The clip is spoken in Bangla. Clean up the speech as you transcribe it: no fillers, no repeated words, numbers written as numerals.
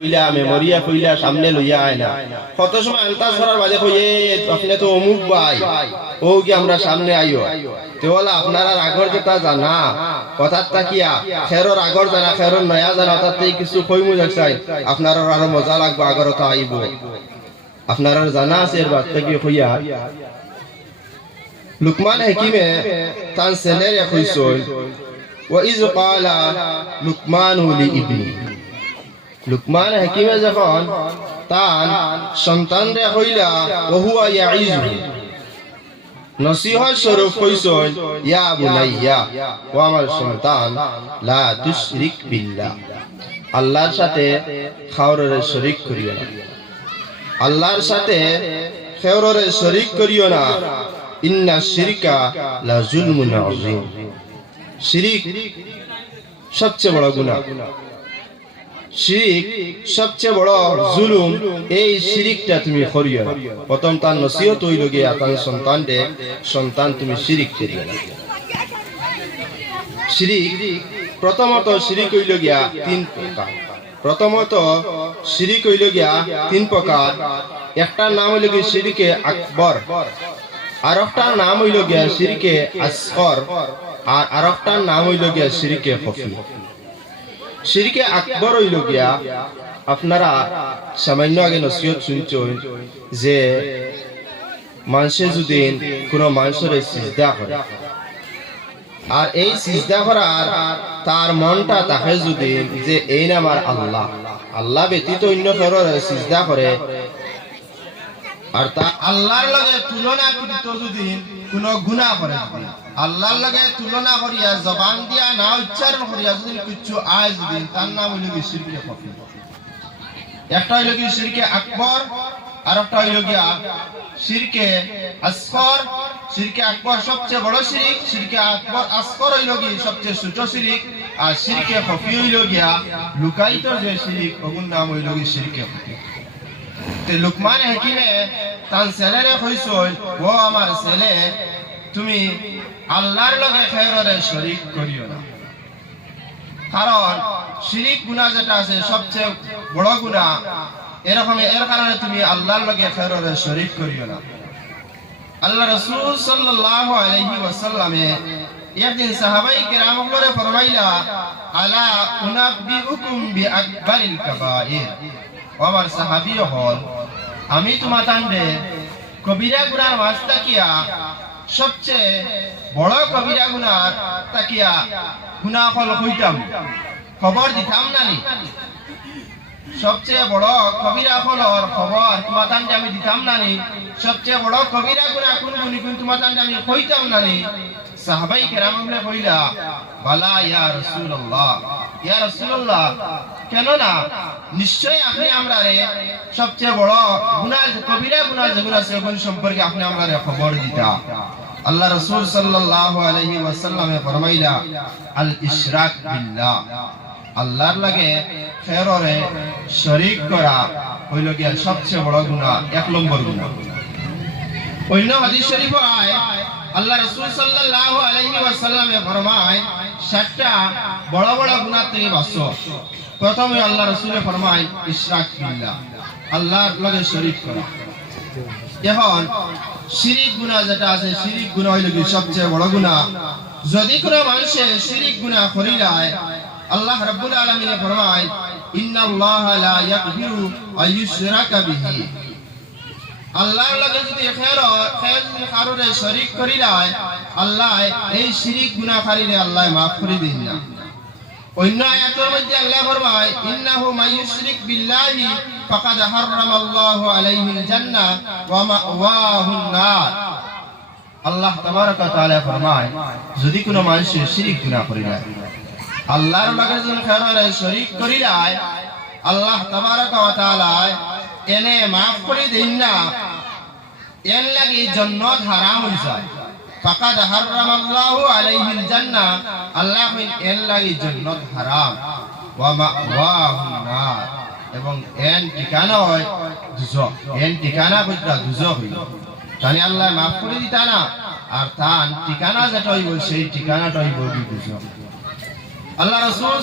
কইলা মেমোরিয়া কইলা সামনে লইয়া আয় না কত সময় আলতাস করার বাদে কইয়ে আপনি তো অমুক ভাই ও কি আমরা সামনে আইও তো বলা আপনারা আগর যেটা জানা কথার তাকিয়া খেরর আগর জানা খেরর নয়া জানা তাতে কিছু কইমু যাচ্ছাই আপনারা আরো মজা লাগবে আগর তো আইব আপনারা জানা আছে এর বাদ থেকে কইয়া লুকমান হাকিমে তান ছেলের কইছই ওয়া ইজ ক্বালা লুকমানু লিইবনি লুকমান হাকিমে যখন তার সন্তানরে কইলা ওহুয়া ইয়াইজু নসিহত স্বরূপ কইছেন ইয়া বুনাইয়া ও আমার সন্তান লা তুশরিক বিল্লাহ আল্লাহর সাথে খাওরে শরীক করিও না আল্লাহর সাথে খাওরে শরীক করিও না ইন্না শিরকা লা যুলমুন আযীম শিরিক সবচেয়ে বড় গুনাহ শিরিক সবচেয়ে বড় জুলুম এই শিরিকটা তুমি করিও না প্রথম তার নসিহত হইল গিয়া তার সন্তান তুমি শিরিক করিও না শিরিক প্রথমত শিরিক হইল গিয়া তিন প্রকার একটার নাম হইল গিয়া শিরিকে আকবর আর একটার নাম হইল গিয়া শিরিকে আসগর আর আরেকটার নাম হইল গিয়া শিরিকে খফি শিরকে আকবর হইল গিয়া আপনারা সামান্য আগে নসিহত শুনছেন যে মানুষে যদি কোনো মানুষের সিজদা করে আর এই সিজদা করার তার মনটা তাকে যদি যে এই নাম আর আল্লাহ আল্লাহ ব্যতীত অন্য কারোর সিজদা করে আর তা আল্লাহর লগে তুলনা করিত যদি কোনো গুনাহ করে আল্লাহর লগে তুলনা করিয়া জবান দিয়া না উচ্চারণ করিয়া যদি কিছু আয় যদি তার নাম হইল কি শিরকে খফি একটা হইল কি শিরকে আকবর আর একটা হইল গিয়া শিরকে আসগর শিরকে আকবর সবচেয়ে বড় শিরিক শিরকে আকবর আসগর হইল কি সবচেয়ে ছোট শিরিক আর শিরকে খফি হইল গিয়া লুকায়িত যে শিরিক ওগুর নাম হইল কি শিরকে খফি তে লুকমান হাকিমে তার ছেলেরে কইছই ও আমার ছেলে তুমি আল্লাহর লগে খায়রে শরীক করিও না কারণ শিরিক গুনাহ যেটা আছে সবচেয়ে বড় গুনাহ এর কারণে তুমি আল্লাহর লগে খায়রে শরীক করিও না আল্লাহ রাসূল সাল্লাল্লাহু আলাইহি ওয়াসাল্লামে একদিন সাহাবায়ে কিরামগুলোরে ফরমাইলা আলা উনাব্বিউকুম বিআকবারিল কাবায়ের আমার সাহাবী হল আমি তোমাদের কবিরা গুনার মাঝ তাকিয়া সবচেয়ে বড় কবিরা গুনার তাকিয়া গুনাহ ফল কইতাম খবর দিতাম নানি সবচেয়ে বড় কবিরা ফলর খবর তোমাদের আমি দিতাম নানি সবচেয়ে বড় কবিরা গুনাহ কোন কোন তোমাদের আমি কইতাম নানি সাহাবায়ে কেরামগুলো কইলা বালা ইয়া রাসূলুল্লাহ কেন না নিশ্চয় আপনি আমরারে সবচেয়ে বড় গুনাহ কবিরা গুনাহ যেগুলো আছে ওগুলো সম্পর্কে আপনি আমরারে খবর দিতা আল্লাহ রাসূল সাল্লাল্লাহু আলাইহি ওয়াসাল্লামে ফরমাইলা আল ইশরাক বিল্লাহ আল্লাহর লাগে খায়রে শরীক করা হইল কি সবচেয়ে বড় গুনাহ এক নম্বর গুনাহ অন্য হাদিস শরীফে আয় আল্লাহ রাসূল সাল্লাল্লাহু আলাইহি ওয়াসাল্লামে ফরমায় 7টা বড় বড় গুনাহ থেকে বাঁচো প্রথমে আল্লাহ রাসূলে ফরমায় ইশরাক বিল্লাহ আল্লাহর লগে শরীক করা এখন শিরিক গুনাহ যেটা আছে শিরিক গুনাহ হইল কি সবচেয়ে বড় গুনাহ যদি কোনো মানুষ শিরিক গুনাহ করে যায় আল্লাহ রাব্বুল আলামিন ফরমায় ইন্নাল্লাহা লা ইয়াগফিরু আইয়ুশরাকা বিহি আল্লাহর লগে যদি কারোরে শরীক করি যায় আল্লাহ এই শিরিক গুনাহকারীরে আল্লাহ maaf করে দেন না অন্য আয়াতের মধ্যে আল্লাহ ফরমায় ইন্নাহু মাইয়ুশরিক বিল্লাহি ফাকাদ হারামাল্লাহু আলাইহিল জান্নাহ ওয়া মাওয়াহুন নার আল্লাহ তাবারক ওয়া তাআলা ফরমায় যদি কোনো মানুষ শিরিক গুনাহ করে যায় আল্লাহর লগে যদি কারোরে শরীক করি যায় আল্লাহ তাবারক ওয়া তাআলা এনে maaf করে দেন না এর লাগি জান্নাত হারাম হই যায় ফাকাদ হারামাল্লাহু আলাইহিল জান্নাহ আল্লাহ এর লাগি জান্নাত হারাম ওয়া মাওয়াহুন নার এবং এর ঠিকানা হয় দুজক এর ঠিকানা কইতা দুজক হইল তানি আল্লাহ maaf করে দিতা না আর তার ঠিকানা যেটা হইব সেই ঠিকানাটা হইব দুজক আল্লাহ রাসূল